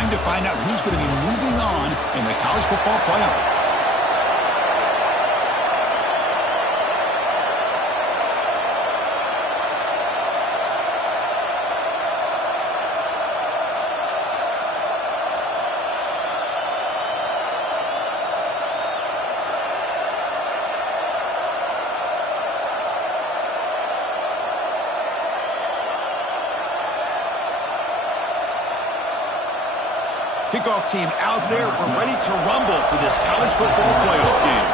Time to find out who's going to be moving on in the college football playoff. Kickoff team out there. We're ready to rumble for this college football playoff game.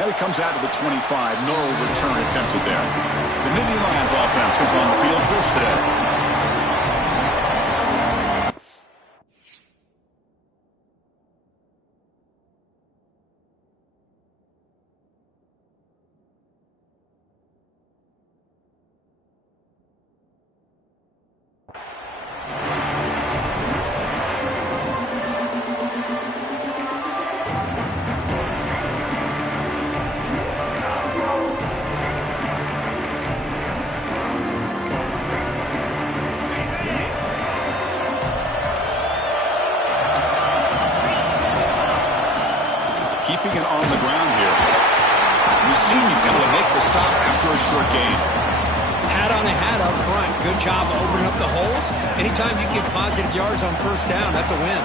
Now he comes out to the 25. No return attempted there. The Nittany Lions offense comes on the field first today. Keeping it on the ground here. Mussini able to make the stop after a short gain. Hat on a hat up front. Good job opening up the holes. Anytime you get positive yards on first down, that's a win.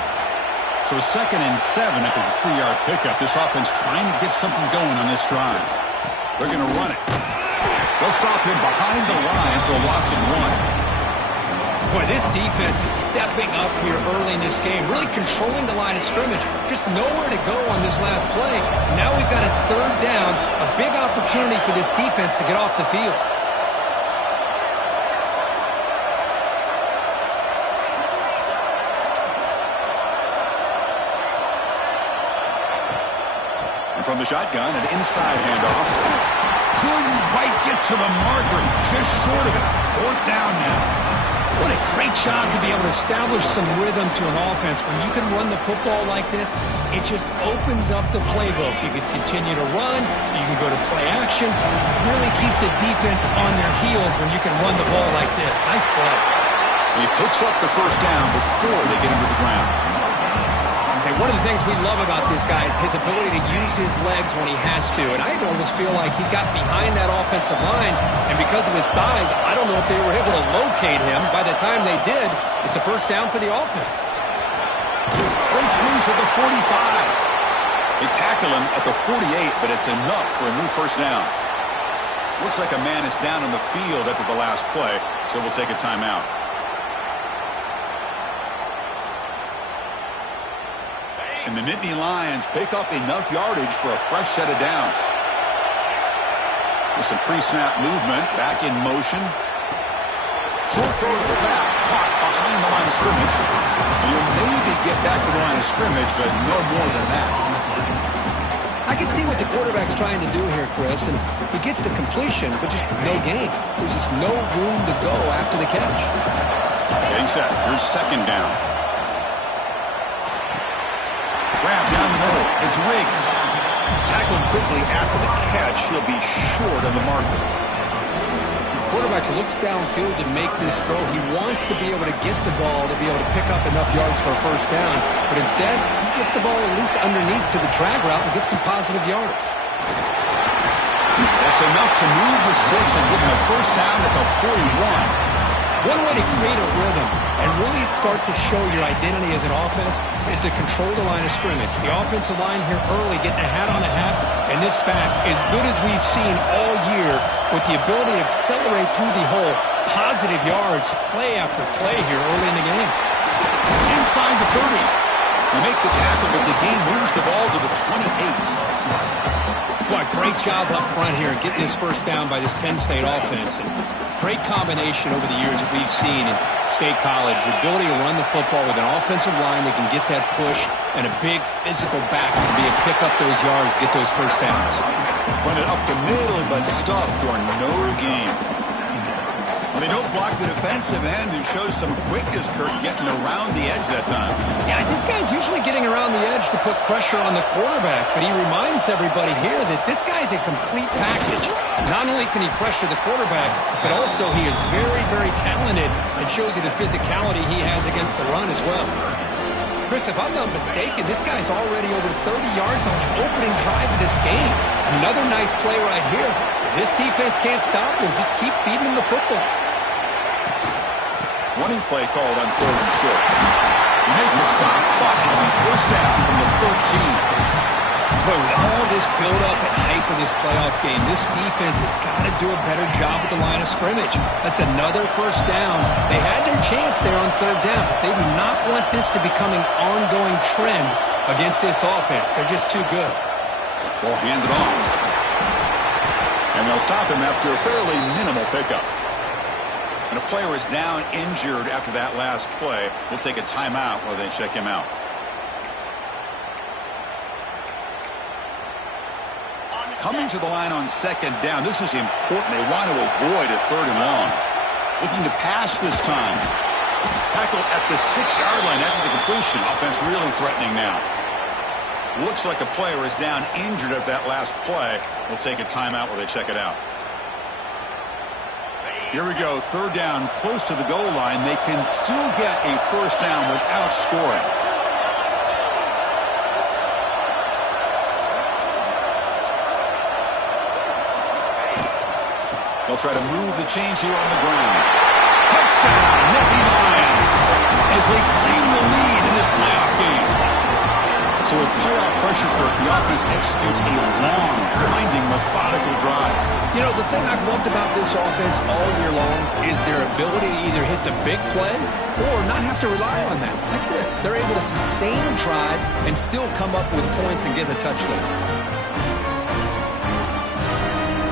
So 2nd and 7 after the 3-yard pickup. This offense trying to get something going on this drive. They're going to run it. They'll stop him behind the line for a loss of 1. Boy, this defense is stepping up here early in this game, really controlling the line of scrimmage. Just nowhere to go on this last play. Now we've got a 3rd down, a big opportunity for this defense to get off the field. And from the shotgun, an inside handoff. Couldn't quite get to the marker, just short of it. 4th down now. What a great job to be able to establish some rhythm to an offense. When you can run the football like this, it just opens up the playbook. You can continue to run. You can go to play action. Really keep the defense on their heels when you can run the ball like this. Nice play. He picks up the 1st down before they get him to the ground. Hey, one of the things we love about this guy is his ability to use his legs when he has to. And I almost feel like he got behind that offensive line, and because of his size, I don't know if they were able to locate him. By the time they did, it's a 1st down for the offense. Breaks loose at the 45. They tackle him at the 48, but it's enough for a new 1st down. Looks like a man is down on the field after the last play, so we'll take a timeout. And the Nittany Lions pick up enough yardage for a fresh set of downs. With some pre-snap movement, back in motion. Short throw to the back, caught behind the line of scrimmage. And he'll maybe get back to the line of scrimmage, but no more than that. I can see what the quarterback's trying to do here, Chris, and he gets the completion, but just no gain. There's just no room to go after the catch. Getting set. Here's 2nd down. Grab down the middle. It's Riggs. Tackled quickly after the catch. He'll be short of the marker. Quarterback looks downfield to make this throw. He wants to be able to get the ball to be able to pick up enough yards for a 1st down. But instead, he gets the ball at least underneath to the drag route and gets some positive yards. That's enough to move the sticks and give him a 1st down at the 41. One way to create a rhythm and really start to show your identity as an offense is to control the line of scrimmage. The offensive line here early getting a hat on a hat, and this back, as good as we've seen all year, with the ability to accelerate through the hole, positive yards, play after play here early in the game. Inside the 30. They make the tackle, but the game moves the ball to the 28. Boy, great job up front here getting this 1st down by this Penn State offense. And great combination over the years that we've seen in State College. The ability to run the football with an offensive line that can get that push and a big physical back to be able to pick up those yards, get those 1st downs. Run it up the middle, but stuff for no gain. They don't block the defensive end, who shows some quickness, Kirk, getting around the edge that time. Yeah, this guy's usually getting around the edge to put pressure on the quarterback, but he reminds everybody here that this guy's a complete package. Not only can he pressure the quarterback, but also he is very, very talented and shows you the physicality he has against the run as well. Chris, if I'm not mistaken, this guy's already over 30 yards on the opening drive of this game. Another nice play right here. If this defense can't stop him, just keep feeding him the football. Running play called on 3rd and short. You make the stop, but it'll be first down from the 13. But with all this build-up and hype of this playoff game, this defense has got to do a better job at the line of scrimmage. That's another first down. They had their chance there on 3rd down, but they do not want this to become an ongoing trend against this offense. They're just too good. Ball handed off. And they'll stop him after a fairly minimal pickup. And a player is down injured after that last play. We'll take a timeout while they check him out. Coming to the line on 2nd down. This is important. They want to avoid a 3rd and long. Looking to pass this time. Tackled at the 6-yard line after the completion. Offense really threatening now. Looks like a player is down injured at that last play. We'll take a timeout while they check it out. Here we go, 3rd down, close to the goal line. They can still get a first down without scoring. They'll try to move the chains here on the ground. Touchdown, Nittany Lions, as they claim the lead in this playoff game. So with playoff pressure, the offense executes a long, winding, methodical drive. You know, the thing I've loved about this offense all year long is their ability to either hit the big play or not have to rely on that. Like this, they're able to sustain a drive and still come up with points and get a touchdown.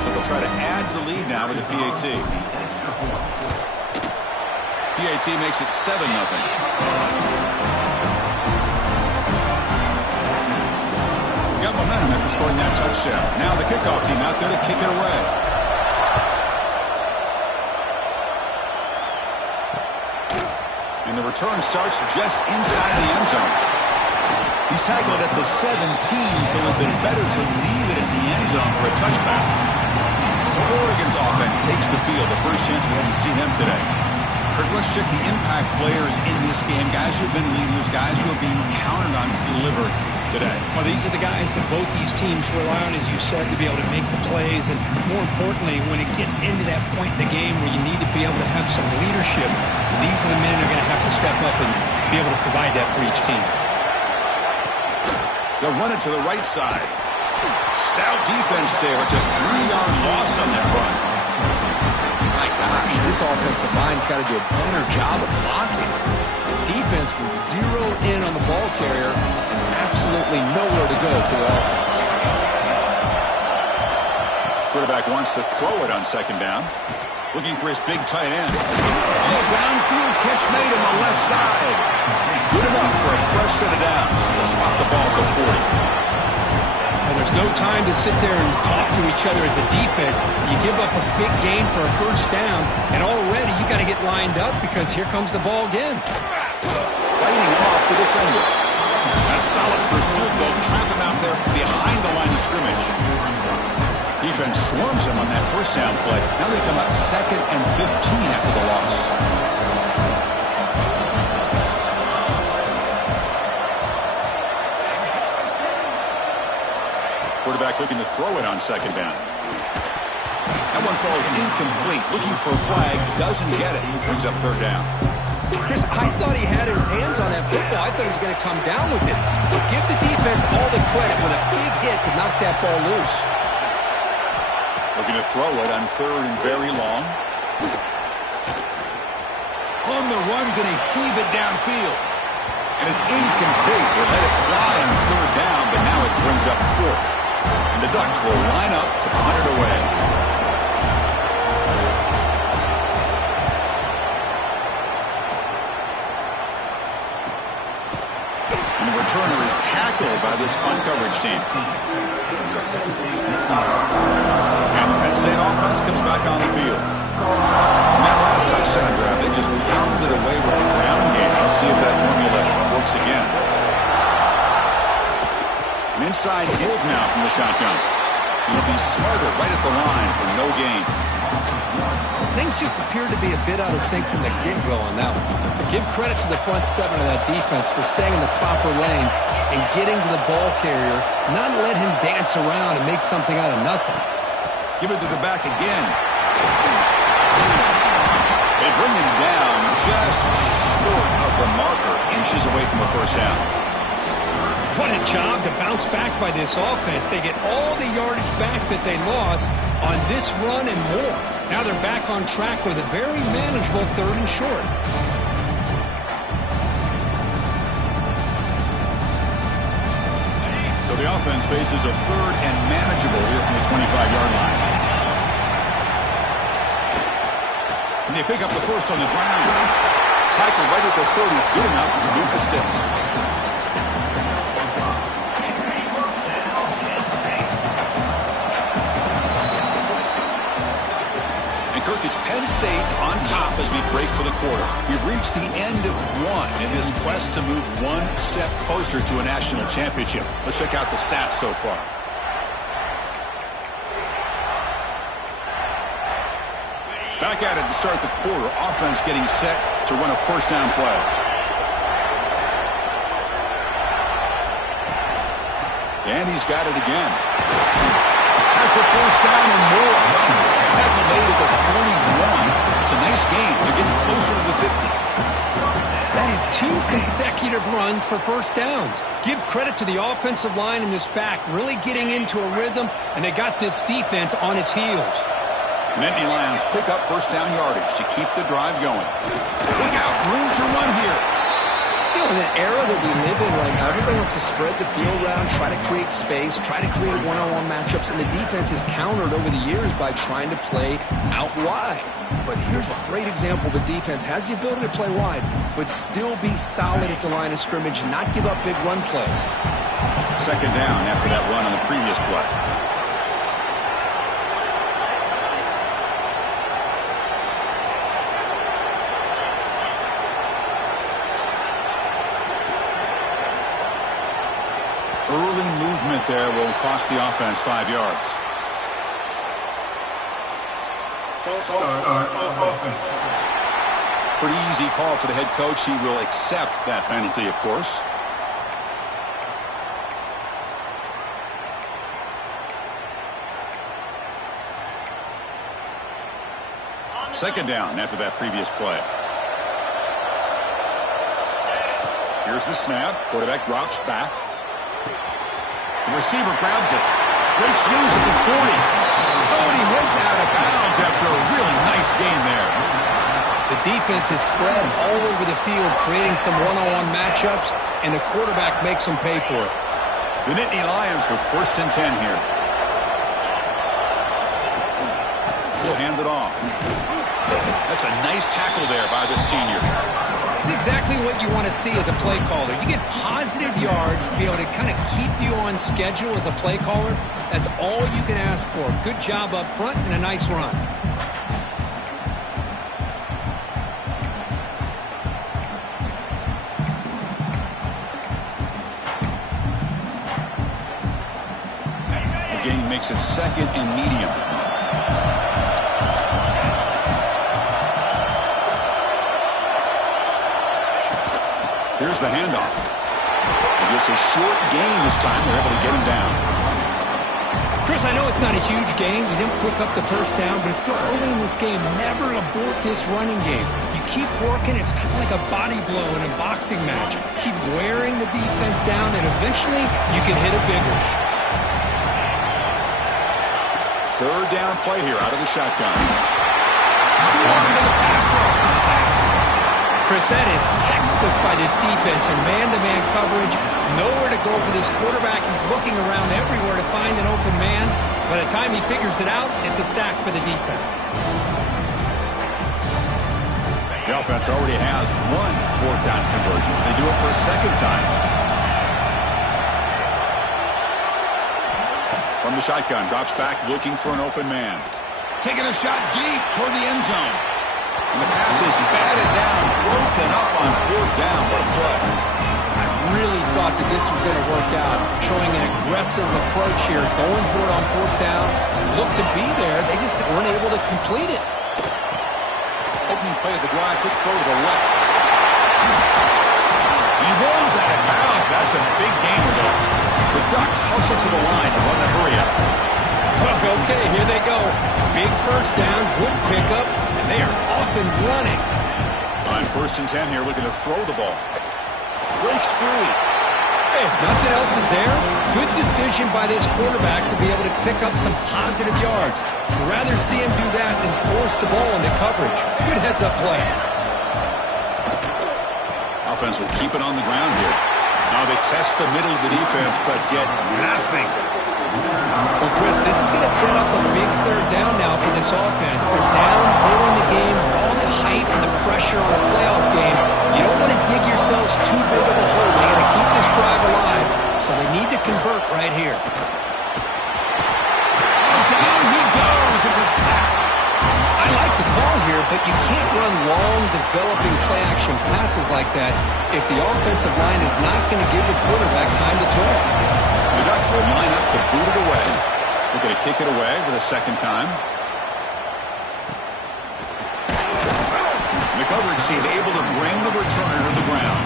So they'll try to add to the lead now with the PAT. PAT makes it 7-0. Got momentum after scoring that touchdown. Now the kickoff team out there to kick it away. And the return starts just inside the end zone. He's tackled at the 17, so it would have been better to leave it in the end zone for a touchback. So Oregon's offense takes the field. The first chance we had to see them today. Kirk, let's check the impact players in this game. Guys who have been leaders, guys who are being counted on to deliver today. Well, these are the guys that both these teams rely on, as you said, to be able to make the plays. And more importantly, when it gets into that point in the game where you need to be able to have some leadership, these are the men who are going to have to step up and be able to provide that for each team. They'll run it to the right side. Stout defense there. It's a 3-yard loss on that run. My gosh, this offensive line's got to do a better job of blocking. The defense was zeroed in on the ball carrier and absolutely nowhere to go for the offense. Quarterback wants to throw it on 2nd down. Looking for his big tight end. Oh, downfield catch made on the left side. Good enough for a fresh set of downs. They'll spot the ball at the 40. And there's no time to sit there and talk to each other as a defense. You give up a big gain for a first down, and already you got to get lined up because here comes the ball again. Fighting off the defender. A solid pursuit, though. Trap him out there behind the line of scrimmage. Defense swarms him on that first down play. Now they come up 2nd and 15 after the loss. Quarterback looking to throw it on 2nd down. That one falls incomplete. Looking for a flag. Doesn't get it. Brings up 3rd down. Chris, I thought he had his hands on that football. I thought he was going to come down with it. But give the defense all the credit with a big hit to knock that ball loose. Looking to throw it on 3rd and very long. On the run, going to heave it downfield. And it's incomplete. They let it fly on 3rd down, but now it brings up 4th. And the Ducks will line up to punt it away. And the returner is tackled by this punt coverage team. And the Penn State offense comes back on the field. And that last center grab. They just pounded away with the ground game. Let's see if that formula works again. An inside give now from the shotgun. He'll be smarter right at the line for no gain. Things just appear to be a bit out of sync from the get-go on that one. Give credit to the front seven of that defense for staying in the proper lanes and getting to the ball carrier, not let him dance around and make something out of nothing. Give it to the back again. They bring him down just short of the marker, inches away from a first down. What a job to bounce back by this offense. They get all the yardage back that they lost on this run and more. Now they're back on track with a very manageable 3rd and short. So the offense faces a 3rd and manageable here from the 25-yard line. Can they pick up the first on the ground? Tackle right at the 30, good enough to move the sticks. It's Penn State on top as we break for the quarter. We've reached the end of one in this quest to move one step closer to a national championship. Let's check out the stats so far. Back at it to start the quarter. Offense getting set to run a first down play. And he's got it again. Has the first down and more. Tackle made at the 41. It's a nice game. They're getting closer to the 50. That is 2 consecutive runs for first downs. Give credit to the offensive line in this back, really getting into a rhythm, and they got this defense on its heels. The Nittany Lions pick up first down yardage to keep the drive going. Look out, room to run here. You know, in the era that we live in right now, everybody wants to spread the field around, try to create space, try to create one-on-one matchups, and the defense has countered over the years by trying to play out wide. But here's a great example. The defense has the ability to play wide, but still be solid at the line of scrimmage, not give up big run plays. Second down after that run on the previous play. Early movement there will cost the offense 5 yards. Pretty easy call for the head coach. He will accept that penalty, of course. Second down after that previous play. Here's the snap. Quarterback drops back. The receiver grabs it. Breaks loose at the 40. Oh, and he heads out of bounds after a really nice gain there. The defense is spread all over the field, creating some one-on-one matchups, and the quarterback makes them pay for it. The Nittany Lions with first and 10 here. He'll hand it off. That's a nice tackle there by the senior. It's exactly what you want to see as a play caller. You get positive yards to be able to kind of keep you on schedule as a play caller. That's all you can ask for. Good job up front and a nice run. The game makes it second and medium. Here's the handoff. And just a short gain this time. They're able to get him down. Chris, I know it's not a huge game. You didn't pick up the first down, but it's still early in this game. Never abort this running game. You keep working. It's kind of like a body blow in a boxing match. Keep wearing the defense down, and eventually you can hit a big one. Third down play here out of the shotgun. Swarm to the pass rush. A sack. Chris, that is textbook by this defense in man-to-man coverage. Nowhere to go for this quarterback. He's looking around everywhere to find an open man. By the time he figures it out, it's a sack for the defense. The offense already has one fourth down conversion. They do it for a second time. From the shotgun, drops back, looking for an open man. Taking a shot deep toward the end zone. And the pass is batted down, broken up on fourth down. What a play. I really thought that this was going to work out, showing an aggressive approach here, going for it on fourth down. Looked to be there. They just weren't able to complete it. Opening play of the drive, quick throw to the left. He rolls out of bounds. That's a big gainer there. The Ducks hustle to the line and run the hurry up. Okay, here they go. Big first down, good pickup, and they are off and running. On 1st and 10 here, looking to throw the ball. Breaks free. Hey, if nothing else is there, good decision by this quarterback to be able to pick up some positive yards. I'd rather see him do that than force the ball into coverage. Good heads-up play. Offense will keep it on the ground here. Now they test the middle of the defense, but get nothing. Well, Chris, this is going to set up a big third down now for this offense. They're down early in the game with all the hype and the pressure on a playoff game. You don't want to dig yourselves too big of a hole. They got to keep this drive alive, so they need to convert right here. Down he goes. It's a sack. I like the call here, but you can't run long, developing play-action passes like that if the offensive line is not going to give the quarterback time to throw. The Ducks will line up to boot it away. They're going to kick it away for the second time. The coverage team able to bring the returner to the ground.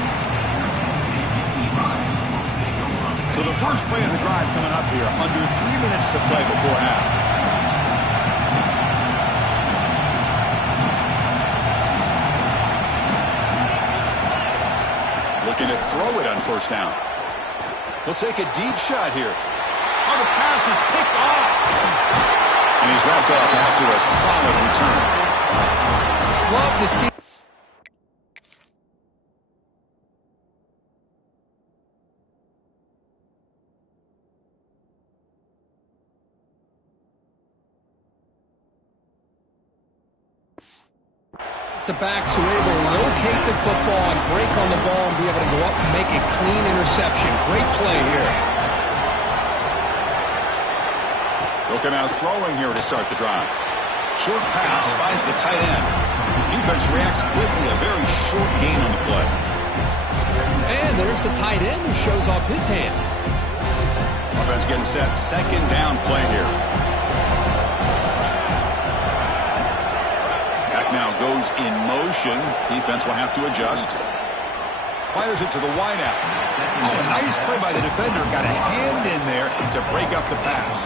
So the first play of the drive coming up here, under 3 minutes to play before half. Looking to throw it on first down. He'll take a deep shot here. Oh, the pass is picked off. And he's wrapped up after a solid return. Love to see. Backs who are able to locate the football and break on the ball and be able to go up and make a clean interception. Great play here. They'll come out throwing here to start the drive. Short pass finds the tight end. Defense reacts quickly. A very short gain on the play. And there's the tight end who shows off his hands. Offense getting set. Second down play here. Now goes in motion. Defense will have to adjust. Fires it to the wideout. Oh, nice play by the defender. Got a hand in there to break up the pass.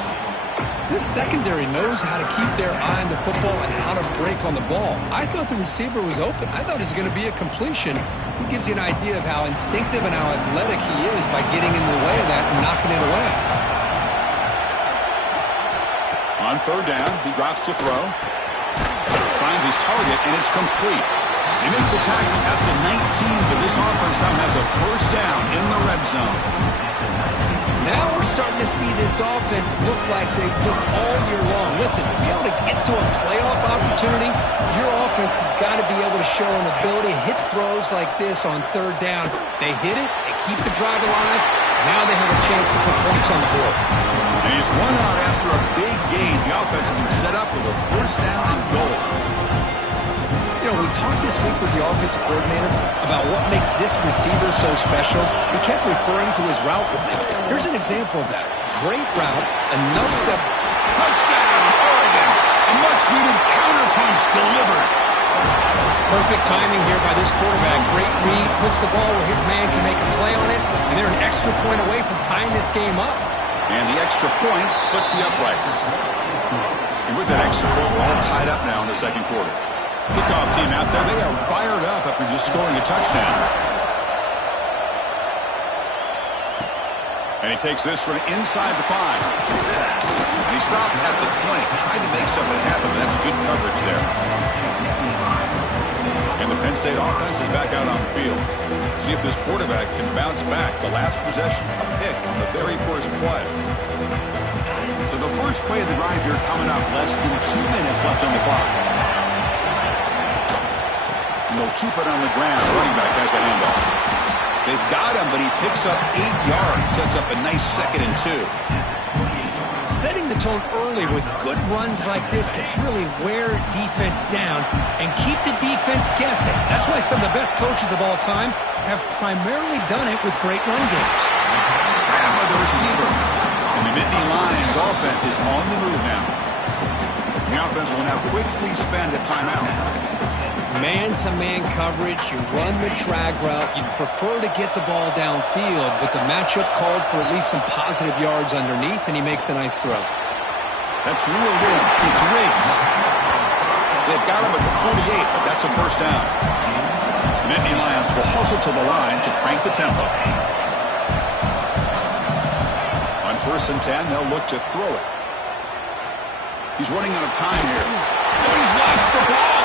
This secondary knows how to keep their eye on the football and how to break on the ball. I thought the receiver was open. I thought it was going to be a completion. It gives you an idea of how instinctive and how athletic he is by getting in the way of that and knocking it away. On third down, he drops to throw. Finds his target, and it's complete. They make the tackle at the 19, but this offense now has a first down in the red zone. Now we're starting to see this offense look like they've looked all year long. Listen, to be able to get to a playoff opportunity, your offense has got to be able to show an ability to hit throws like this on third down. They hit it, they keep the drive alive. Now they have a chance to put points on the board. And he's run out after a big gain. The offense has been set up with a first down and goal. You know, we talked this week with the offensive coordinator about what makes this receiver so special. He kept referring to his route running. Here's an example of that. Great route, enough set. Touchdown, Oregon! A much-needed counterpunch delivered. Perfect timing here by this quarterback. Great read, puts the ball where his man can make a play on it, and they're an extra point away from tying this game up. And the extra point splits the uprights. And with that extra point, we're all tied up now in the second quarter. Kickoff team out there, they are fired up after just scoring a touchdown. And he takes this from inside the 5. And he stopped at the 20. Tried to make something happen, but that's good coverage there. And the Penn State offense is back out on the field. See if this quarterback can bounce back. The last possession, a pick on the very first play. So the first play of the drive here coming up. Less than 2 minutes left on the clock. And they'll keep it on the ground. Running back has the handoff. They've got him, but he picks up 8 yards. Sets up a nice 2nd and 2. Setting the tone early with good runs like this can really wear defense down and keep the defense guessing. That's why some of the best coaches of all time have primarily done it with great run games. Grabbed by the receiver. And the Nittany Lions offense is on the move now. The offense will now quickly spend a timeout. Man-to-man coverage, you run the drag route, you prefer to get the ball downfield, but the matchup called for at least some positive yards underneath, and he makes a nice throw. That's reeled in. It's Riggs. They've got him at the 48, but that's a first down. The Nittany Lions will hustle to the line to crank the tempo. On 1st and 10, they'll look to throw it. He's running out of time here. Oh, he's lost the ball.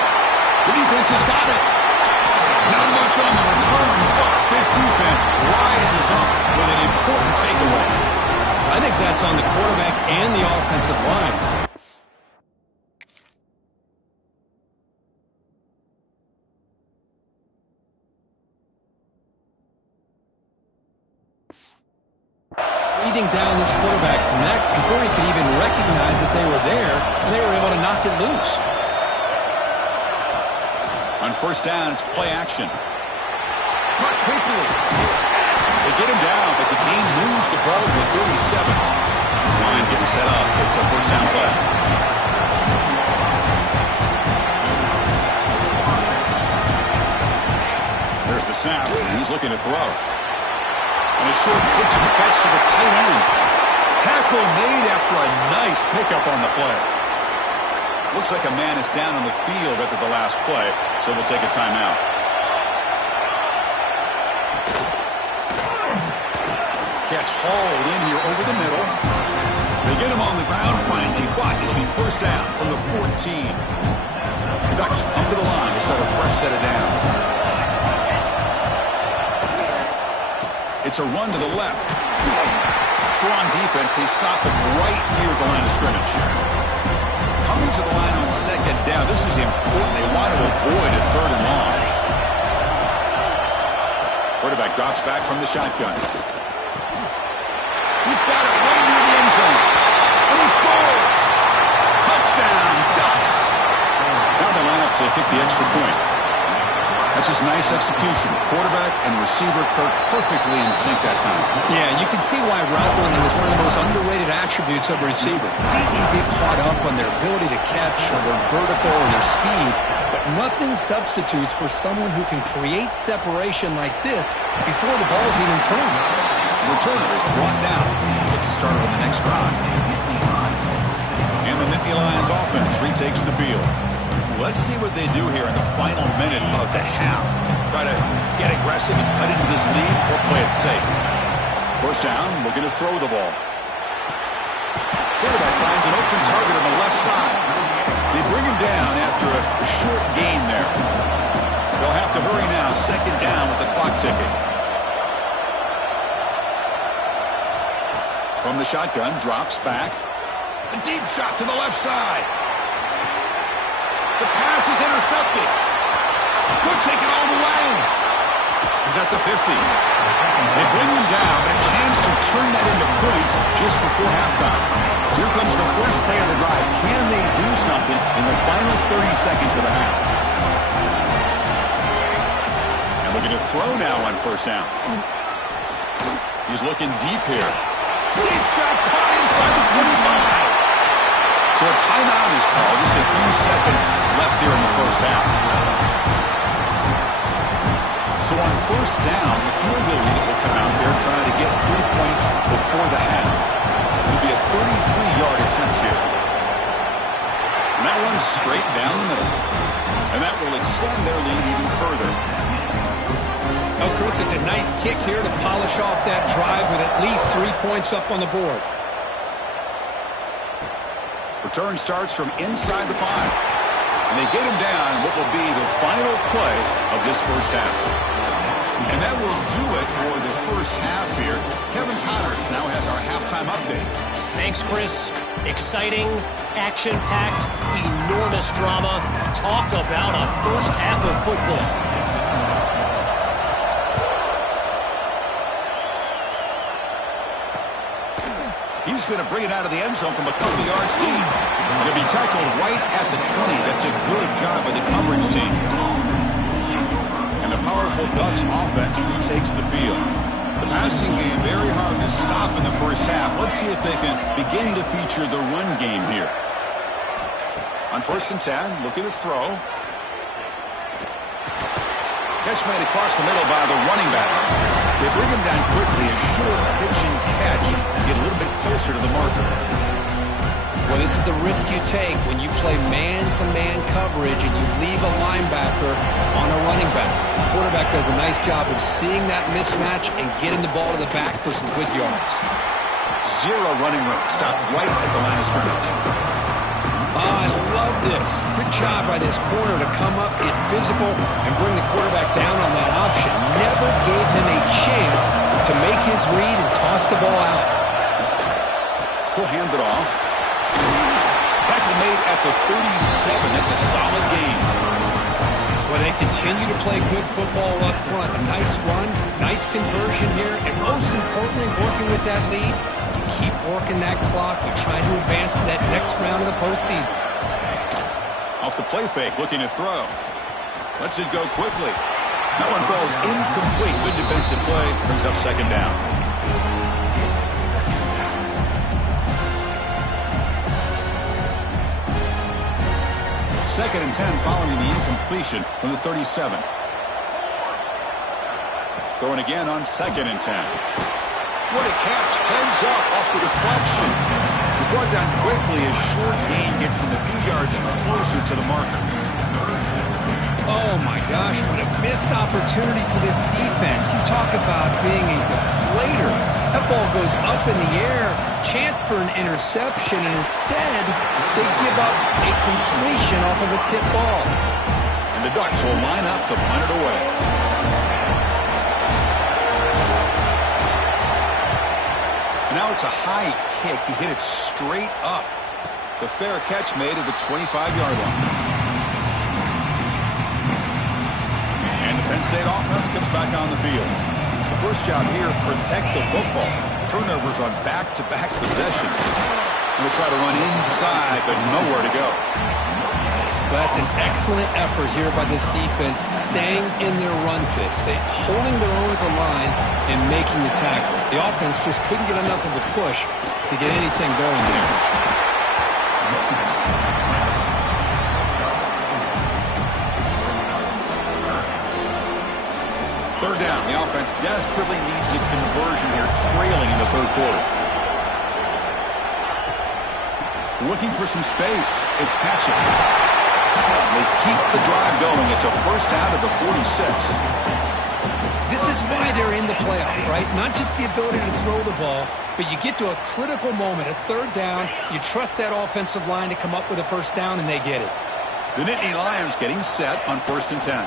The defense has got it. Not much on the return, but this defense rises up with an important takeaway. I think that's on the quarterback and the offensive line. Breathing down this quarterback's neck before he could even recognize that they were there, and they were able to knock it loose. On 1st down, it's play action. Caught quickly. They get him down, but the game moves the ball to the 37. This line getting set up. It's a 1st down play. There's the snap. He's looking to throw. And a short pitch to catch to the tight end. Tackle made after a nice pickup on the play. Looks like a man is down on the field after the last play, so we'll take a timeout. Catch hauled in here over the middle. They get him on the ground finally, but it'll be 1st down from the 14. The Ducks pump to the line to set a fresh set of downs. It's a run to the left. Strong defense. They stop him right near the line of scrimmage. Coming to the line on 2nd down. This is important. They want to avoid a 3rd and long. Quarterback drops back from the shotgun. He's got it right near the end zone. And he scores! Touchdown, Ducks! Now they line up to kick the extra point. That's just nice execution. Quarterback and receiver Kirk perfectly in sync that time. Yeah, you can see why route running is one of the most underrated attributes of a receiver. It's easy to get caught up on their ability to catch or their vertical or their speed, but nothing substitutes for someone who can create separation like this before the ball's even thrown. The returner is brought down. Gets it started on the next drive. And the Nittany Lions offense retakes the field. Let's see what they do here in the final minute of the half. Try to get aggressive and cut into this lead or play it safe. 1st down, looking to throw the ball. Quarterback finds an open target on the left side. They bring him down after a short gain there. They'll have to hurry now, 2nd down with the clock ticking. From the shotgun, drops back. A deep shot to the left side. The pass is intercepted. Could take it all the way. He's at the 50. They bring him down, but a chance to turn that into points just before halftime. Here comes the first play of the drive. Can they do something in the final 30 seconds of the half? And looking to throw now on 1st down. He's looking deep here. Deep shot caught inside the 25. So a timeout is called. Just a few seconds left here in the 1st half. So on 1st down, the field goal unit will come out there trying to get 3 points before the half. It'll be a 33-yard attempt here. And that runs straight down the middle. And that will extend their lead even further. Oh, Chris, it's a nice kick here to polish off that drive with at least 3 points up on the board. Return starts from inside the 5. And they get him down what will be the final play of this 1st half. And that will do it for the 1st half here. Kevin Connors now has our halftime update. Thanks, Chris. Exciting, action-packed, enormous drama. Talk about a 1st half of football. He He's going to bring it out of the end zone from a couple yards deep. Going to be tackled right at the 20. That's a good job by the coverage team. And the powerful Ducks offense retakes the field. The passing game very hard to stop in the first half. Let's see if they can begin to feature the run game here. On 1st and 10, looking to throw. Catch made across the middle by the running back. They bring him down quickly. A short pitch and catch. Get a little bit closer to the marker. Well, this is the risk you take when you play man-to-man coverage and you leave a linebacker on a running back. The quarterback does a nice job of seeing that mismatch and getting the ball to the back for some good yards. Zero running room. Stopped right at the line of scrimmage. I love this. Good job by this corner to come up, get physical, and bring the quarterback down on that option. Never gave him a chance to make his read and toss the ball out. He'll hand it off. Tackle made at the 37. That's a solid gain. Well, they continue to play good football up front. A nice run, nice conversion here, and most importantly, working with that lead, you keep working that clock. You're trying to advance to that next round of the postseason. Off the play fake, looking to throw. Lets it go quickly. That one falls incomplete. Good defensive play. Brings up 2nd down. Second and 10 following the incompletion from the 37. Throwing again on 2nd and 10. What a catch. Heads up off the deflection. He's brought down quickly. A short gain gets them a few yards closer to the marker. Oh, my gosh, what a missed opportunity for this defense. You talk about being a deflator. That ball goes up in the air, chance for an interception, and instead they give up a completion off of a tip ball. And the Ducks will line up to punt it away. And now it's a high kick. He hit it straight up. The fair catch made at the 25-yard line. And the Penn State offense comes back on the field. The first job here, protect the football. Turnovers on back-to-back possessions. Going to try to run inside, but nowhere to go. That's an excellent effort here by this defense, staying in their run fits. They're holding their own at the line and making the tackle. The offense just couldn't get enough of a push to get anything going there. Third down. The offense desperately needs a conversion here, trailing in the 3rd quarter. Looking for some space. It's Patchett. They keep the drive going. It's a first out of the 46. This is why they're in the playoff, right? Not just the ability to throw the ball, but you get to a critical moment, a 3rd down. You trust that offensive line to come up with a first down, and they get it. The Nittany Lions getting set on 1st and 10.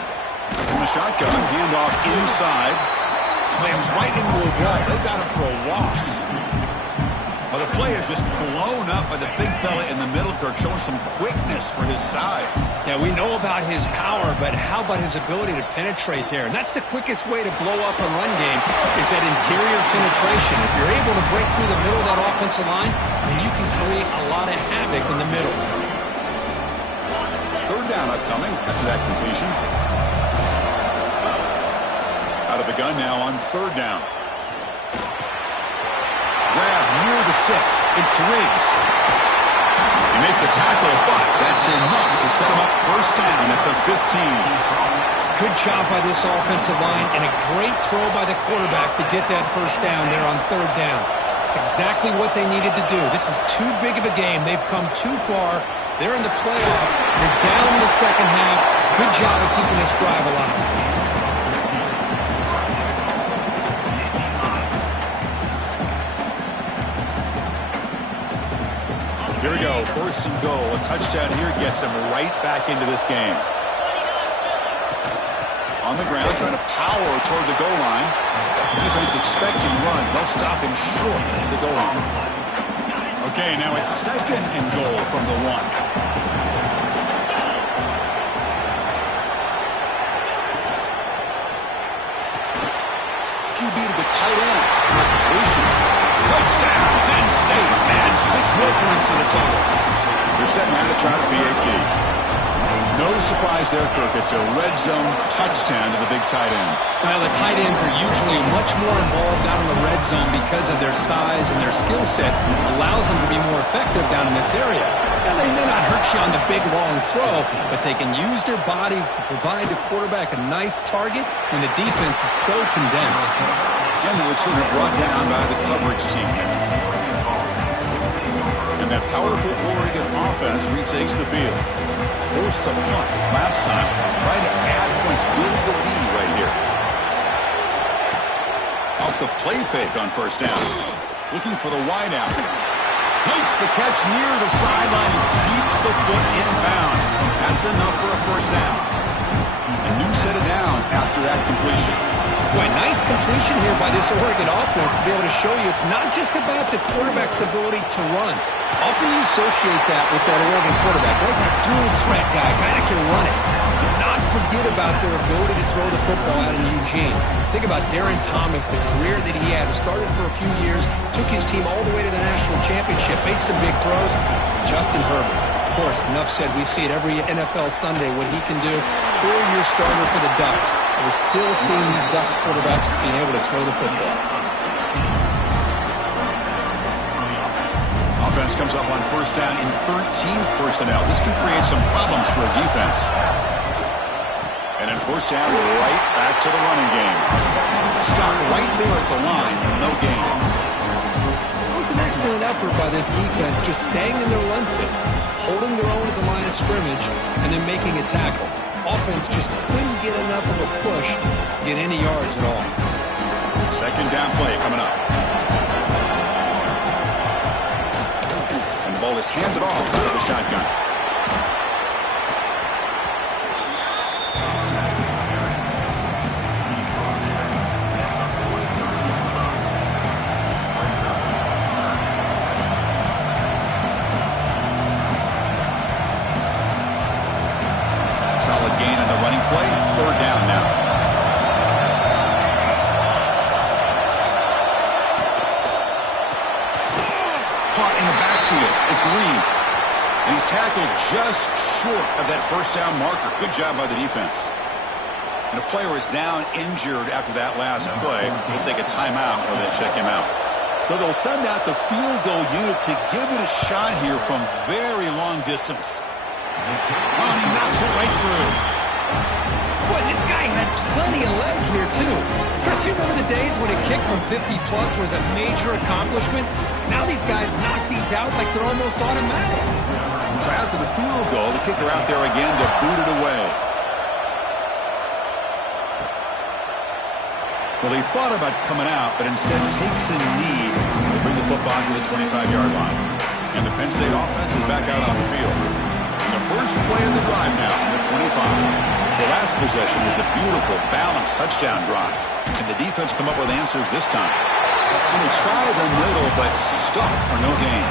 From the shotgun, handoff inside. Slams right into a wall. They got him for a loss. Well, the play is just blown up by the big fella in the middle. Kirk showing some quickness for his size. Yeah, we know about his power, but how about his ability to penetrate there? And that's the quickest way to blow up a run game is that interior penetration. If you're able to break through the middle of that offensive line, then you can create a lot of havoc in the middle. 3rd down upcoming after that completion. Out of the gun now on 3rd down. Grab near the sticks. It's Riggs. They make the tackle, but that's enough to set him up first down at the 15. Good job by this offensive line and a great throw by the quarterback to get that first down there on 3rd down. It's exactly what they needed to do. This is too big of a game. They've come too far. They're in the playoff. They're down in the 2nd half. Good job of keeping this drive alive. Here we go, 1st and goal. A touchdown here gets him right back into this game. On the ground, trying to power toward the goal line. Defense expecting run. They'll stop him short of the goal line. Okay, now it's 2nd and goal from the 1. QB to the tight end. Completion. Touchdown, Penn State. 6 more points to the total. They're setting out to try to PAT. No surprise there, Kirk. It's a red zone touchdown to the big tight end. Well, the tight ends are usually much more involved down in the red zone because of their size and their skill set allows them to be more effective down in this area. And they may not hurt you on the big, long throw, but they can use their bodies to provide the quarterback a nice target when the defense is so condensed. And the returner brought down by the coverage team. And that powerful Oregon offense retakes the field. Forced to punt last time. Trying to add points, build the lead right here. Off the play fake on first down. Looking for the wideout. Makes the catch near the sideline and keeps the foot in bounds. That's enough for a first down. A new set of downs after that completion. Boy, nice completion here by this Oregon offense to be able to show you it's not just about the quarterback's ability to run. Often you associate that with that Oregon quarterback, right? That dual threat guy that can run it. Do not forget about their ability to throw the football out in Eugene. Think about Darren Thomas, the career that he had. Started for a few years, took his team all the way to the national championship, made some big throws. Justin Herbert. Of course, enough said, we see it every NFL Sunday what he can do. 4-year starter for the Ducks. We're still seeing these Ducks quarterbacks being able to throw the football. Offense comes up on first down in 13 personnel. This could create some problems for a defense. And then first down, right back to the running game. Stop right there at the line, no gain. It was an excellent effort by this defense, just staying in their run fits, holding their own at the line of scrimmage, and then making a tackle. Offense just couldn't get enough of a push to get any yards at all. Second down play coming up. And the ball is handed off out of the shotgun. Solid gain on the running play. Third down now. Caught in the backfield. It's Reed. And he's tackled just short of that first down marker. Good job by the defense. And a player is down injured after that last play. They'll take a timeout or they'll check him out. So they'll send out the field goal unit to give it a shot here from very long distance. Oh, and he knocks it right through. Boy, this guy had plenty of leg here, too. Chris, you remember the days when a kick from 50-plus was a major accomplishment? Now these guys knock these out like they're almost automatic. So after the field goal, the kicker out there again to boot it away. Well, he thought about coming out, but instead takes a knee to bring the football to the 25-yard line. And the Penn State offense is back out on the field. The first play of the drive now on the 25. The last possession was a beautiful, balanced touchdown drive. And the defense come up with answers this time. And they try the middle, but stuck for no gain.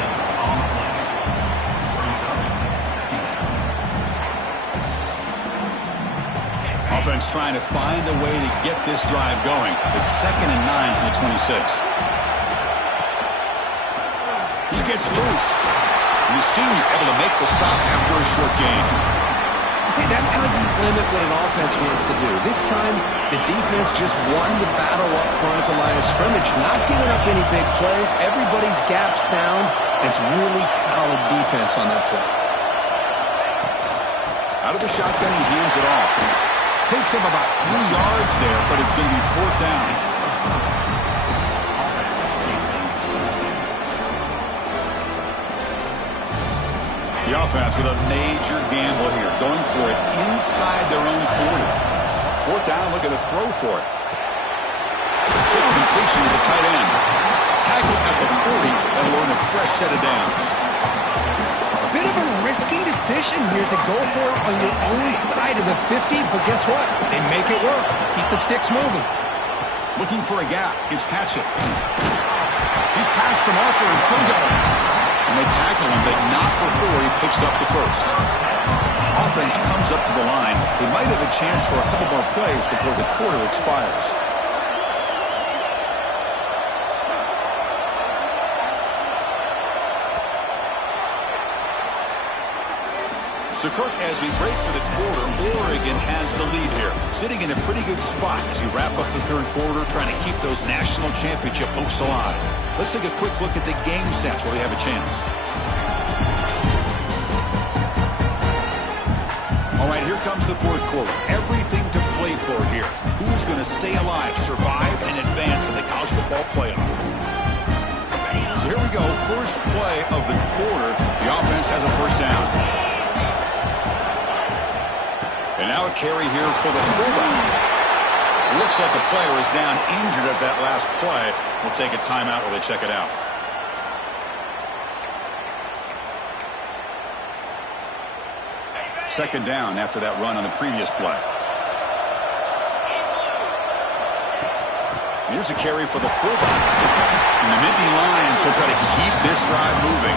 Offense trying to find a way to get this drive going. It's 2nd and 9 from the 26. He gets loose. The senior able to make the stop after a short gain. See, that's how you limit what an offense wants to do. This time, the defense just won the battle up front at the line of scrimmage, not giving up any big plays. Everybody's gap sound. It's really solid defense on that play. Out of the shotgun, he hands it off. Takes him about 3 yards there, but it's going to be 4th down. The offense with a major gamble here, going for it inside their own 40. 4th down, look at the throw for it. Good completion to the tight end. Tackled at the 40, that'll earn a fresh set of downs. A bit of a risky decision here to go for it on your own side of the 50, but guess what? They make it work. Keep the sticks moving. Looking for a gap. It's Patchett. He's past the marker and still going. And they tackle him, but not before he picks up the first. Offense comes up to the line. They might have a chance for a couple more plays before the quarter expires. So, Kirk, as we break for the quarter, Oregon has the lead here, sitting in a pretty good spot as we wrap up the third quarter, trying to keep those national championship hopes alive. Let's take a quick look at the game stats while we have a chance. All right, here comes the fourth quarter. Everything to play for here. Who's going to stay alive, survive, and advance in the college football playoff? So here we go. First play of the quarter. The offense has a first down. And now a carry here for the fullback. Looks like a player is down injured at that last play. We'll take a timeout while they check it out. Second down after that run on the previous play. Here's a carry for the fullback. And the Nittany Lions will try to keep this drive moving.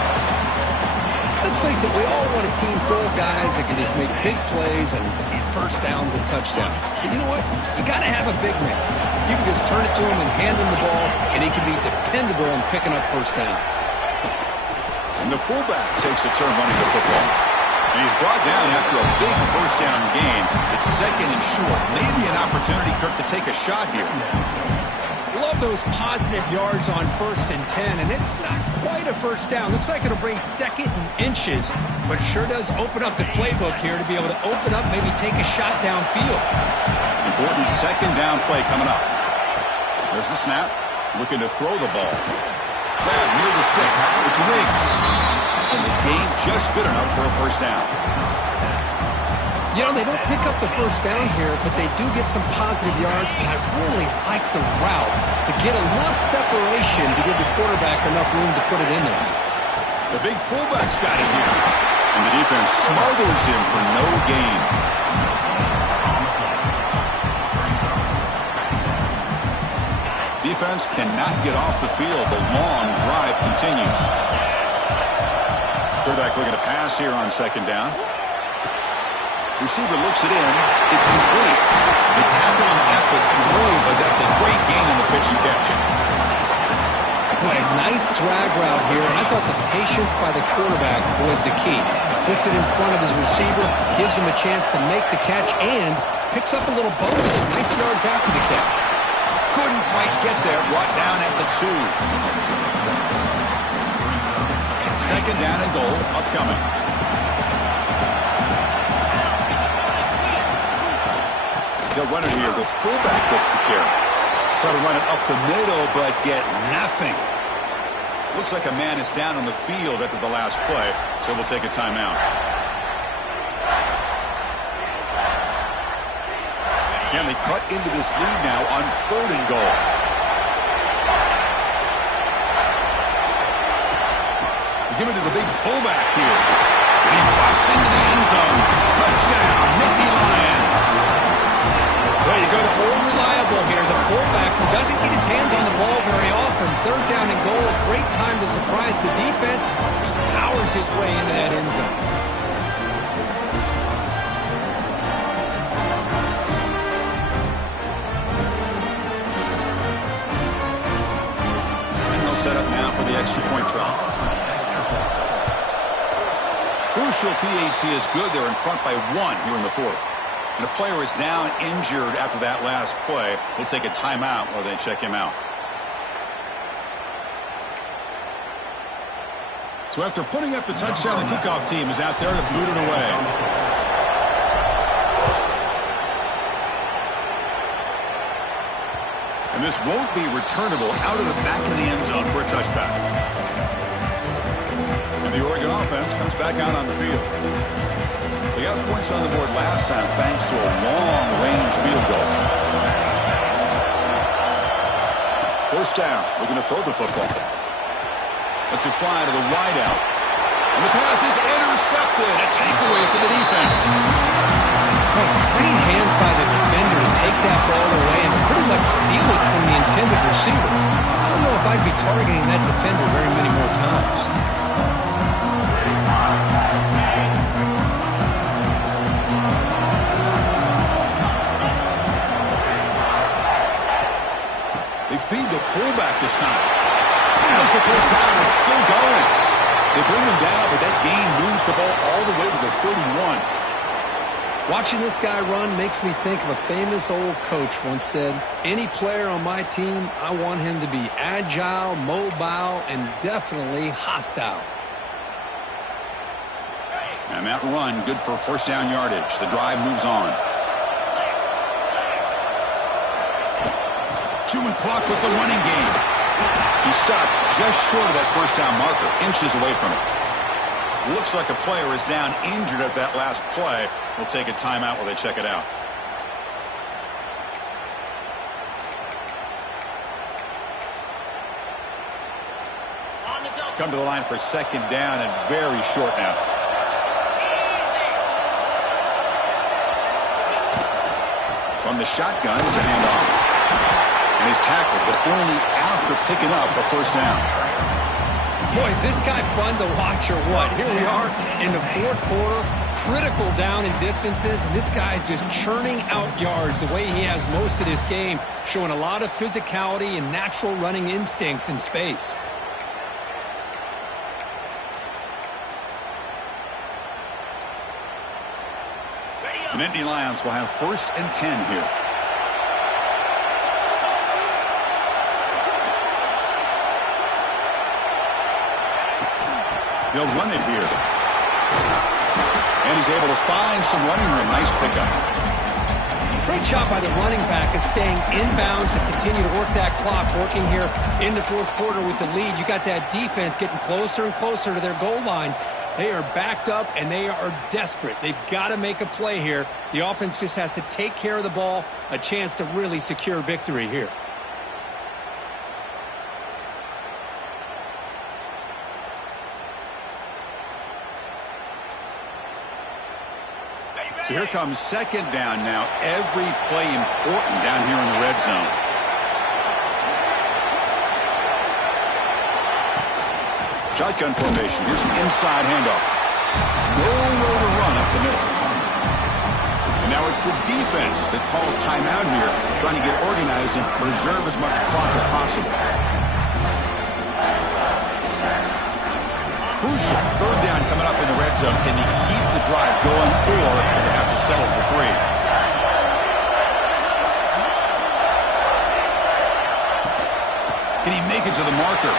Let's face it, we all want a team full of guys that can just make big plays and get first downs and touchdowns. But you know what? You got to have a big man. You can just turn it to him and hand him the ball, and he can be dependable in picking up first downs. And the fullback takes a turn running the football. And he's brought down after a big first down gain. It's second and short. Maybe an opportunity, Kirk, to take a shot here. Love those positive yards on 1st and 10, and it's not quite a first down. Looks like it'll bring second and inches, but sure does open up the playbook here to be able to open up, maybe take a shot downfield. Important second down play coming up. There's the snap. Looking to throw the ball. Grab near the sticks. It's Riggs. And the gain just good enough for a first down. You know, they don't pick up the first down here, but they do get some positive yards, and I really like the route to get enough separation to give the quarterback enough room to put it in there. The big fullback's got it here. And the defense smothers him for no gain. Defense cannot get off the field. The long drive continues. Quarterback looking to pass here on second down. Receiver looks it in. It's complete. They tackle him at the 3, but that's a great gain on the pitch and catch. Boy, nice drag route here, and I thought the patience by the quarterback was the key. Puts it in front of his receiver, gives him a chance to make the catch, and picks up a little bonus. Nice yards after the catch. Couldn't quite get there. Brought down at the 2. Second down and goal upcoming. They'll run it here. The fullback gets the carry. Try to run it up the middle, but get nothing. Looks like a man is down on the field after the last play, so we'll take a timeout. And they cut into this lead now on 3rd and goal. They give it to the big fullback here. And he busts into the end zone. Touchdown, Nittany Lions. Well, you go to all reliable here. The fullback who doesn't get his hands on the ball very often. 3rd down and goal, a great time to surprise the defense. He powers his way into that end zone. And they'll set up now for the extra point try. Crucial PAT is good. They're in front by 1 here in the 4th. And a player is down injured after that last play. We'll take a timeout while they check him out. So after putting up the touchdown, the kickoff team is out there to boot it away. And this won't be returnable out of the back of the end zone for a touchback. And the Oregon offense comes back out on the field. They got points on the board last time thanks to a long-range field goal. First down, looking to throw the football. Lets it fly to the wideout. And the pass is intercepted. A takeaway for the defense. Great hands by the defender to take that ball away and pretty much steal it from the intended receiver. I don't know if I'd be targeting that defender very many more times. They feed the fullback this time. As the first down is still going. They bring him down, but that gain moves the ball all the way to the 31. Watching this guy run makes me think of a famous old coach once said, any player on my team, I want him to be agile, mobile, and definitely hostile. And that run, good for first down yardage. The drive moves on. Chewing clock with the running game. He stopped just short of that first down marker, inches away from it. Looks like a player is down injured at that last play. We'll take a timeout while they check it out. Come to the line for second down and very short now. From the shotgun, it's a handoff. And he's tackled, but only after picking up a first down. Boy, is this guy fun to watch or what? Here we are in the fourth quarter, critical down in distances. And this guy is just churning out yards the way he has most of this game, showing a lot of physicality and natural running instincts in space. The Nittany Lions will have 1st and 10 here. They'll run it here. And he's able to find some running room. Nice pickup. Great job by the running back of staying inbounds to continue to work that clock, working here in the fourth quarter with the lead. You got that defense getting closer and closer to their goal line. They are backed up, and they are desperate. They've got to make a play here. The offense just has to take care of the ball, a chance to really secure victory here. So here comes second down now. Every play important down here in the red zone. Shotgun formation. Here's an inside handoff. Nowhere to run up the middle. And now it's the defense that calls timeout here, trying to get organized and preserve as much clock as possible. Crucial. Third down coming up in the red zone. Can he keep the drive going, or will they have to settle for 3? Can he make it to the marker?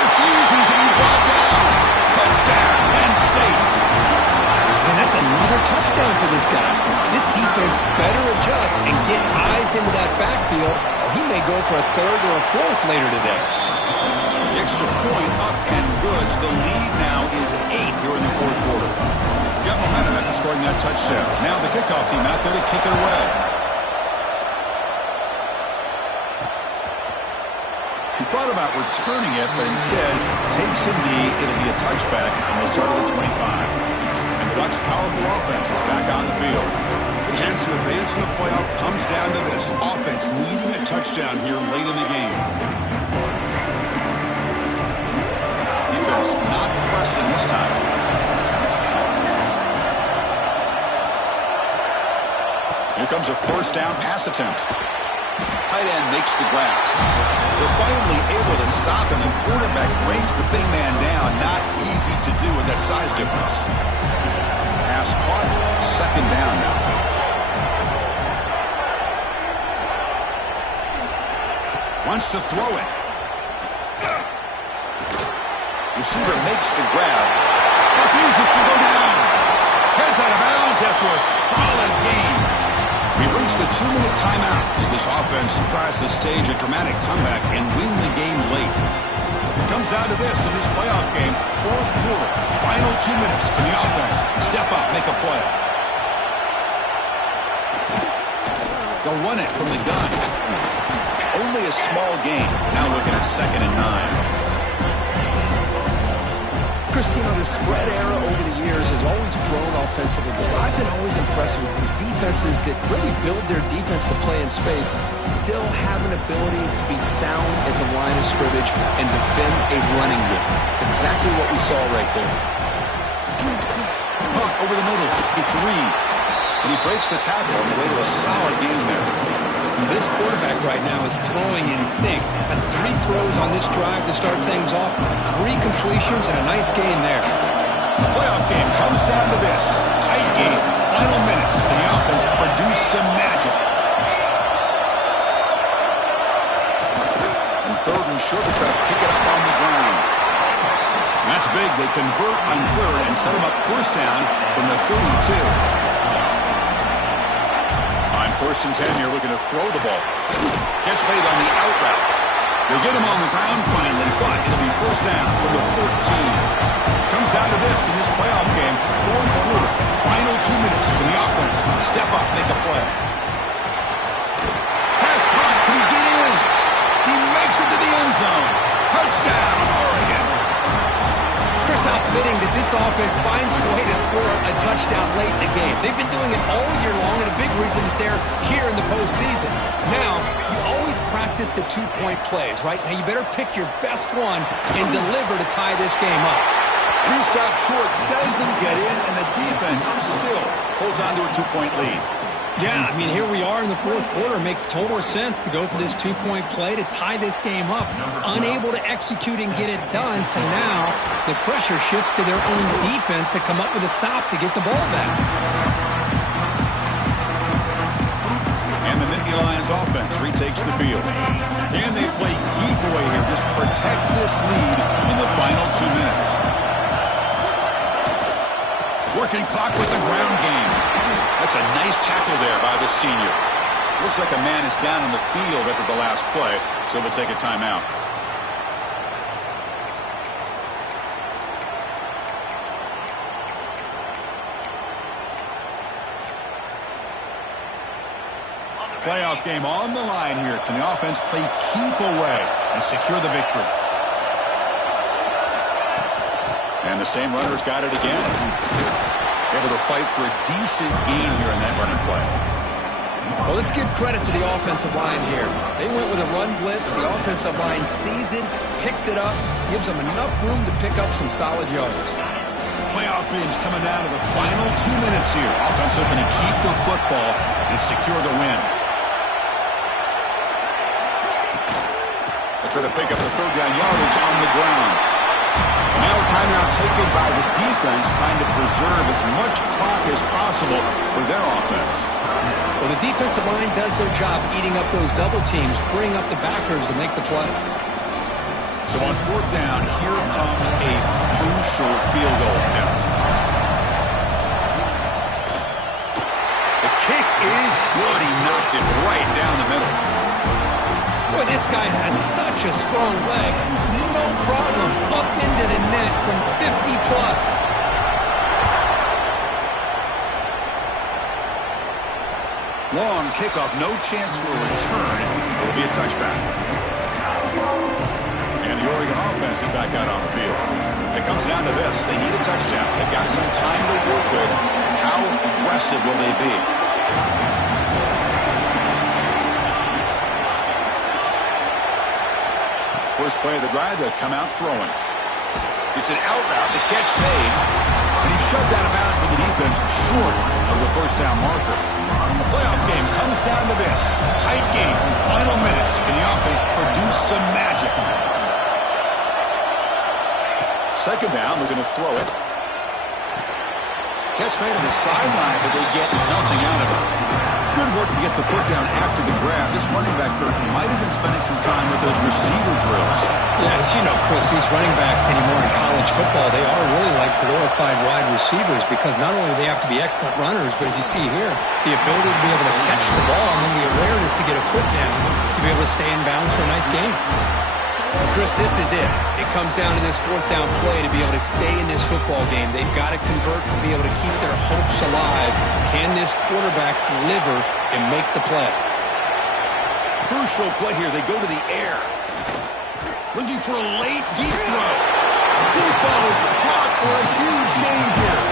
Refusing to be brought down. Touchdown, Penn State. And that's another touchdown for this guy. This defense better adjust and get eyes into that backfield, or he may go for a third or a fourth later today. The extra point up and good. So the lead now is 8 here in the fourth quarter. Got momentum after scoring that touchdown. Now the kickoff team out there to kick it away. He thought about returning it, but instead takes a knee. It'll be a touchback, and they'll start at the 25. And the Ducks' powerful offense is back on the field. The chance to advance in the playoff comes down to this. Offense needing a touchdown here late in the game. Defense not pressing this time. Here comes a first down pass attempt. Tight end makes the grab. They're finally able to stop him, and quarterback brings the big man down. Not easy to do with that size difference. Pass caught. Second down now. Wants to throw it. Receiver makes the grab. Refuses to go down. Heads out of bounds after a solid game. We've reached the 2-minute timeout as this offense tries to stage a dramatic comeback and win the game late. It comes down to this in this playoff game. Fourth quarter, final 2 minutes. Can the offense step up, make a play? They'll run it from the gun. Only a small gain. Now looking at 2nd and 9. Christino, the spread era over the years has always grown offensively, but I've been always impressed with the defenses that really build their defense to play in space, still have an ability to be sound at the line of scrimmage and defend a running game. It's exactly what we saw right there. Punt over the middle. It's Reed. And he breaks the tackle on the way to a solid game there. This quarterback right now is throwing in sync. That's 3 throws on this drive to start things off. 3 completions and a nice gain there. The playoff game comes down to this. Tight game. Final minutes. And the offense produced some magic. And 3rd and short to try to pick it up on the ground. That's big. They convert on 3rd and set them up 1st down from the 32. On 1st and 10 here, looking to throw the ball. Catch made on the out route. They get him on the ground finally, but it'll be 1st down from the 14. Comes down to this in this playoff game. 4th quarter. Final 2 minutes. Can the offense step up, make a play? Pass caught. Can he get in? He makes it to the end zone. Touchdown, Oregon. Chris, how fitting that this offense finds a way to score a touchdown late in the game. They've been doing it all year long, and a big reason that they're here in the postseason. Now, you always practice the 2-point plays, right? Now, you better pick your best one and deliver to tie this game up. And he stops short, doesn't get in, and the defense still holds on to a 2-point lead. Yeah, I mean, here we are in the 4th quarter. It makes total sense to go for this 2-point play to tie this game up. Unable to execute and get it done, so now the pressure shifts to their own defense to come up with a stop to get the ball back. And the Nittany Lions offense retakes the field. Can they play keep away here? Just protect this lead in the final 2 minutes. Working clock with the ground game. That's a nice tackle there by the senior. Looks like a man is down on the field after the last play, so they'll take a timeout. Playoff game on the line here. Can the offense play keep away and secure the victory? And the same runner's got it again. Able to fight for a decent gain here in that running play. Well, let's give credit to the offensive line here. They went with a run blitz. The offensive line sees it, picks it up, gives them enough room to pick up some solid yards. Playoff games coming down to the final 2 minutes here. Offense looking to keep the football and secure the win. They try to pick up the 3rd down yardage on the ground. Now a timeout taken by the defense, trying to preserve as much clock as possible for their offense. Well, the defensive line does their job eating up those double teams, freeing up the backers to make the play. So on 4th down, here comes a crucial field goal attempt. The kick is good. He knocked it right down the middle. Boy, this guy has such a strong leg. No problem. Up into the net from 50 plus. Long kickoff, no chance for a return. It'll be a touchback. And the Oregon offense is back out on the field. It comes down to this. They need a touchdown. They've got some time to work with. How aggressive will they be? First play of the drive, they'll come out throwing. It's an out route, the catch made, and he's shoved out of bounds with the defense short of the 1st down marker. The playoff game comes down to this. Tight game, final minutes. Can the offense produce some magic? 2nd down, looking to throw it. Catch made on the sideline, but they get nothing out of it. Good work to get the foot down after the grab. This running back might have been spending some time with those receiver drills. Yeah, as you know, Chris, these running backs anymore in college football, they are really like glorified wide receivers because not only do they have to be excellent runners, but as you see here, the ability to be able to catch the ball and then the awareness to get a foot down to be able to stay in bounds for a nice game. Chris, this is it. It comes down to this 4th down play to be able to stay in this football game. They've got to convert to be able to keep their hopes alive. Can this quarterback deliver and make the play? Crucial play here. They go to the air. Looking for a late deep throw. Deep ball is caught for a huge gain here.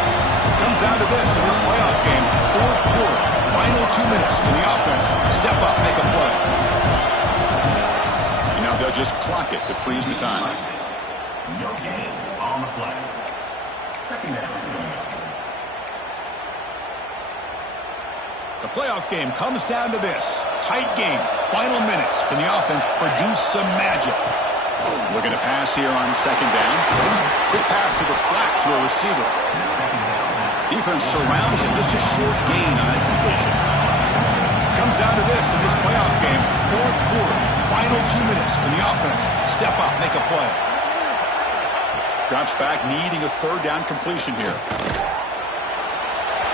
Comes down to this in this playoff game. 4th quarter. Final 2 minutes. Can the offense step up, make a play? Now they'll just clock it to freeze the time. No gain on the play. 2nd down. The playoff game comes down to this. Tight game. Final minutes. Can the offense produce some magic? Looking to pass here on second down. Quick pass to the flat to a receiver. Defense surrounds him. Just a short gain on that completion. Comes down to this in this playoff game. Fourth quarter. Final 2 minutes. Can the offense step up, make a play? Drops back, needing a third down completion here.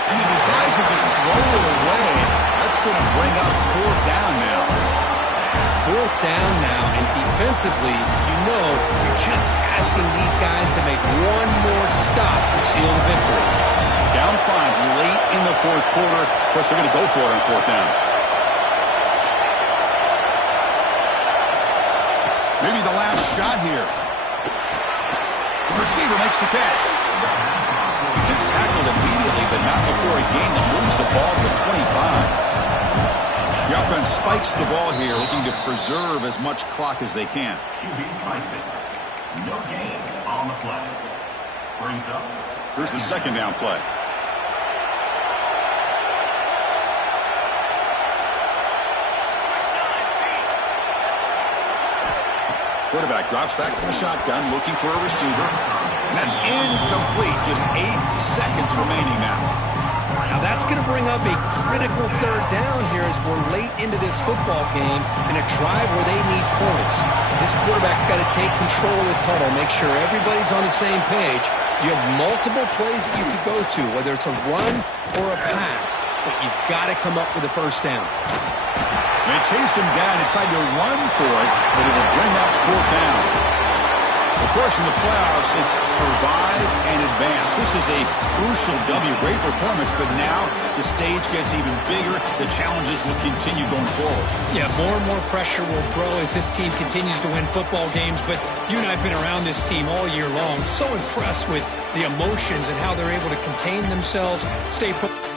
And he decides to just throw it away. That's going to bring up fourth down now. Fourth down now, and defensively, you know you're just asking these guys to make one more stop to seal the victory. Down 5 late in the fourth quarter. Of course, they're going to go for it on fourth down. Maybe the last shot here. The receiver makes the catch. He's tackled immediately, but not before a gain that moves the ball to the 25. The offense spikes the ball here, looking to preserve as much clock as they can. QB spicing. No gain on the play. Brings up. Here's the second down play. Quarterback drops back from the shotgun, looking for a receiver. And that's incomplete. Just 8 seconds remaining now. Now that's going to bring up a critical third down here as we're late into this football game in a drive where they need points. This quarterback's got to take control of this huddle, make sure everybody's on the same page. You have multiple plays that you could go to, whether it's a run or a pass, but you've got to come up with a first down. They chase him down and tried to run for it, but it will bring up fourth down. Of course, in the playoffs, it's survive and advance. This is a crucial W. Great performance, but now the stage gets even bigger. The challenges will continue going forward. Yeah, more and more pressure will grow as this team continues to win football games, but you and I have been around this team all year long. So impressed with the emotions and how they're able to contain themselves, stay focused.